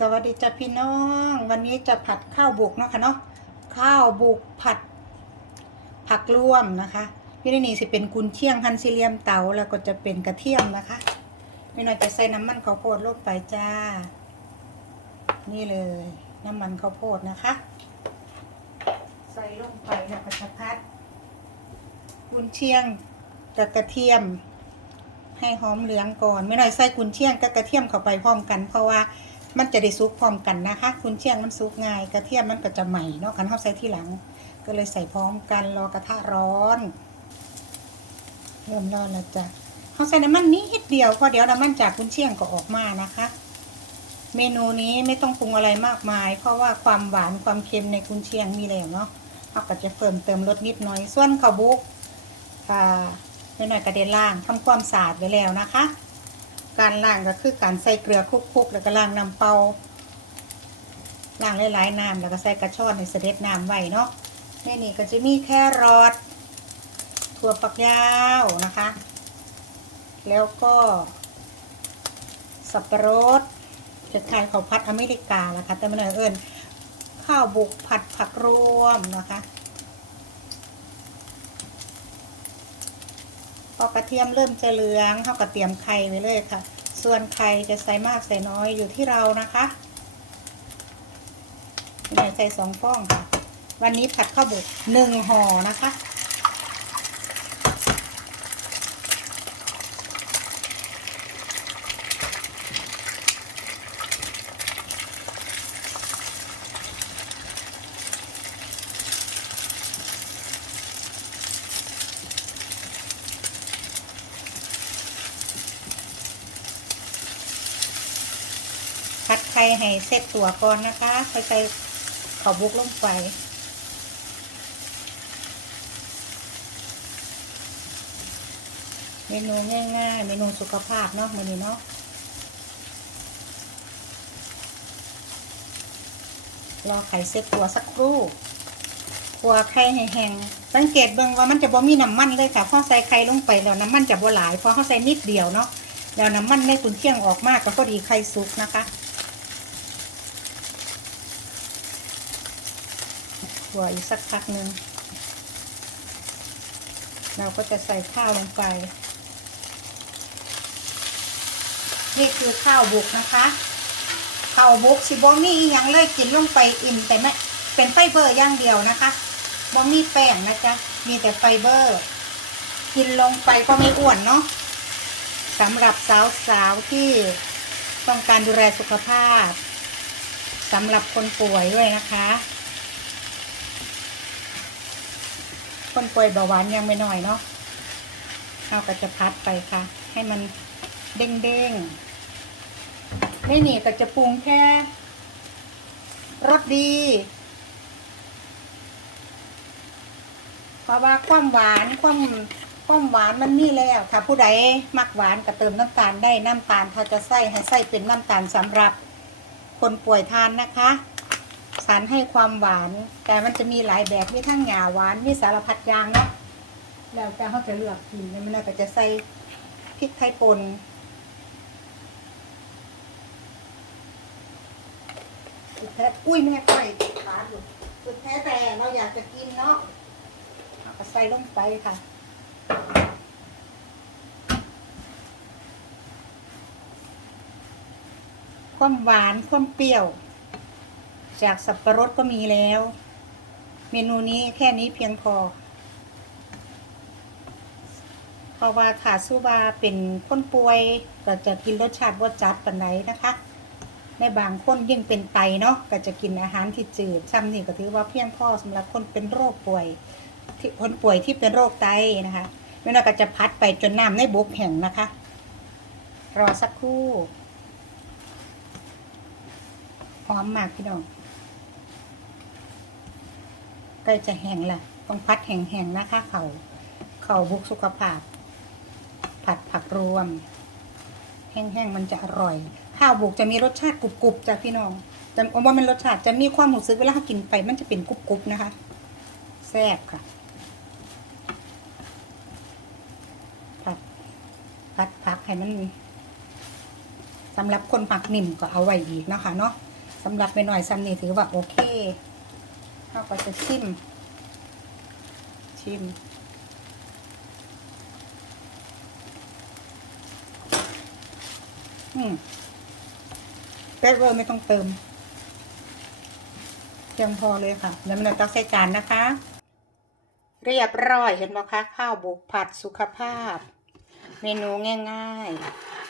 สวัสดีจ้ะพี่น้อง วันนี้จะผัดข้าวบุกเนาะค่ะเนาะข้าวบุกผัด ผักรวมนะคะพี่นี่สิเป็นกุนเชียงฮันซิเลียมเตาแล้วก็จะเป็นกระเทียมนะคะไม่น่อยจะใส่น้ำมันข้าวโพดลงไปจ้า นี่เลย น้ำมันข้าวโพดนะคะ ใส่ลงไปแล้วก็จะพัดกุนเชียงกับกระเทียม ให้หอมเหลืองก่อนไม่หน่อยใส่กุนเชียงกับกระเทียมเข้าไปพร้อมกันเพราะว่า มันจะได้ซุกพร้อมกันนะคะกุนเชียงมันซุกง่าย กระเทียมมันก็จะใหม่เนาะกันเข้าใส่ที่หลัง ก็เลยใส่พร้อมกันรอกระทะร้อนเริ่มร้อนแล้วจ้ะเขาใส่น้ำมันนิดเดียวเพราะเดี๋ยวน้ำมันจากกุนเชียงก็ออกมานะคะ เมนูนี้ไม่ต้องปรุงอะไรมากมาย เพราะว่าความหวานความเค็มในกุนเชียงมีแล้วเนาะเราก็จะเพิ่มเติมรสนิดหน่อยส่วนข้าวบุกค่ะไม่หน่อยกระเด็นล่างทำความสะอาดไว้แล้วนะคะ การล้างก็คือการใส่เกลือคลุกๆ แล้วก็ล้างน้ำเปล่าล้างหลายๆน้ำแล้วก็ใส่กระชอนในเสด็จน้ำไว้เนาะในนี่ก็จะมีแครอทถั่วฝักยาวนะคะ แล้วก็สับปะรดจะทายข้าวผัดอเมริกาละค่ะแต่มันเอิญข้าวบุกผัดผักรวมนะคะ พอกระเทียมเริ่มจะเหลืองเท่ากับเตรียมไข่ไว้เลยค่ะ ส่วนไข่จะใส่มากใส่น้อยอยู่ที่เรานะคะเนี่ยใส่สองฟองค่ะ วันนี้ผัดข้าวบุกหนึ่งห่อนะคะ ผัดไข่ให้เสร็จตัวก่อนนะคะค่อยใส่ข้าวบุกลงไปเมนูง่ายๆ เมนูสุขภาพเนาะมื้อนี้เนาะรอไข่เสร็จตัวสักครู่ขัวไข่แห้งสังเกตเบิ่งว่ามันจะบ่มีน้ำมันเลยค่ะพอใส่ไข่ลงไปแล้วน้ำมันจะบ่หลายเพราะเขาใส่นิดเดียวเนาะแล้วน้ำมันในกุนเชียงออกมากก็พอดีไข่สุกนะคะัวอีกสักพักหนึ่งเราก็จะใส่ข้าวลงไป นี่คือข้าวบุกนะคะข้าวบุกสิบอมี่ยังเลยกินลงไปอิ่มแต่ไม่เป็นไฟเบอร์อย่างเดียวนะคะบอมี่แป้งนะจ๊ะมีแต่ไฟเบอร์ กินลงไปก็ไม่อ้วนเนาะสำหรับสาวๆที่ต้องการดูแลสุขภาพสำหรับคนป่วยด้วยนะคะ คนป่วยเบาหวานยังไม่น้อยเนาะเราก็จะพัดไปค่ะ ให้มันเด้งๆไม่นี่ก็จะปรุงแค่รสดี เพราะว่าความหวานความความหวานมันมีแล้วค่ะ ผู้ใดมักหวานก็เติมน้ำตาลได้น้ำตาลถ้าจะใส่ให้ใส่เป็นน้ำตาลสำหรับคนป่วยทานนะคะ สารให้ความหวาน แต่มันจะมีหลายแบบมีทั้งหยาหวานมีสารพัดอย่างเนาะแล้วแต่เขาจะเลือกกินแล้วมันก็จะใส่พริกไทยป่นสุดแท้อุ้ยแม่ก้อยขาดสุดแท้แต่เราอยากจะกินเนาะก็ใส่ลงไปค่ะความหวานความเปรี้ยว จากสับประรดก็มีแล้ว เมนูนี้แค่นี้เพียงพอ เพราะว่าถ้าสู้ว่าเป็นคนป่วยก็จะกินรสชาติว่าจัดปันไหนนะคะ ในบางคนยิ่งเป็นไตเนาะก็จะกินอาหารที่จืดซ้ำนี่ก็ถือว่าเพียงพอสำหรับคนเป็นโรคป่วยที่คนป่วยที่เป็นโรคไตนะคะไม่น่าก็จะพัดไปจนน้ำในบกแห้งนะคะ รอสักครู่หอมมากพี่น้อง ใกล้จะแห้งละต้องพัดแห้งๆนะคะ เขาเขาบุกสุขภาพ ผัดผักรวม แห้งๆมันจะอร่อย ข้าวบุกจะมีรสชาติกรุบๆจ้ะพี่น้องจะว่ามันรสชาติจะมีความรู้สึกเวลากินไป มันจะเป็นกรุบๆนะคะแซ่บค่ะผัดผัดผักให้มันสำหรับคนผักนิ่มก็เอาไว้อีกเนาะค่ะเนาะสำหรับไปหน่อยซ้ำนี่ถือว่าโอเค เราก็จะชิม ชิม อืมเป๊ะเวอร์ไม่ต้องเติมเพียงพอเลยค่ะแล้วมันตักใส่จานนะคะ เรียบร้อยเห็นไหมคะ ข้าวบุกผัดสุขภาพ เมนูง่าย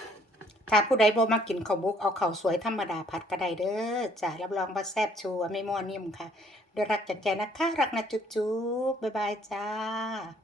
ๆ ถ้าผู้ใดบ่มากินข้าวบุกเอาข้าวสวยธรรมดาผัดก็ได้เด้อจ้ะรับรองว่าแซ่บชัวไม่มั่วนิ่มค่ะ ด้วยรักจากใจนะคะ รักนะจุ๊บๆบ๊ายบายจ้า